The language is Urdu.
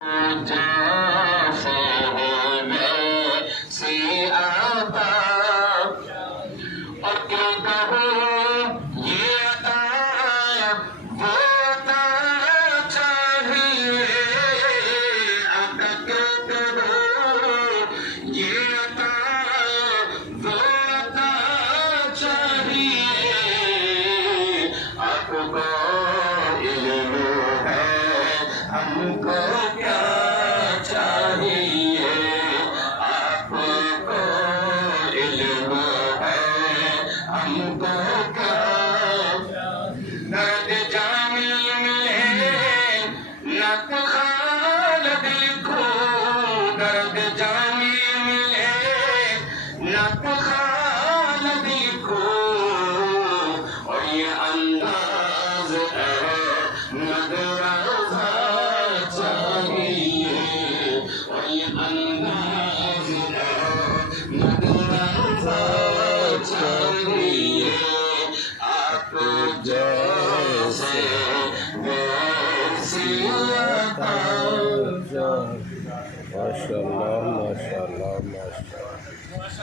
جیسے ویسی آتا اور کیوں کہوں یہ عطا وہ عطا چاہیے آقا کیوں کہوں یہ عطا وہ عطا چاہیے آپ کو علم ہے ہم کو کیا چاہیے آپ کو علم ہے ہم کو کیا درد جامی ملے نہ تو خالد کو درد جامی ملے نہ تو خالد کو اور یہ انداز ہے مدرسہ چاہیے اور یہ انداز ہے مدرسہ چاہیے آپ جیسے ویسی عطا ماشاءاللہ ماشاءاللہ ماشاءاللہ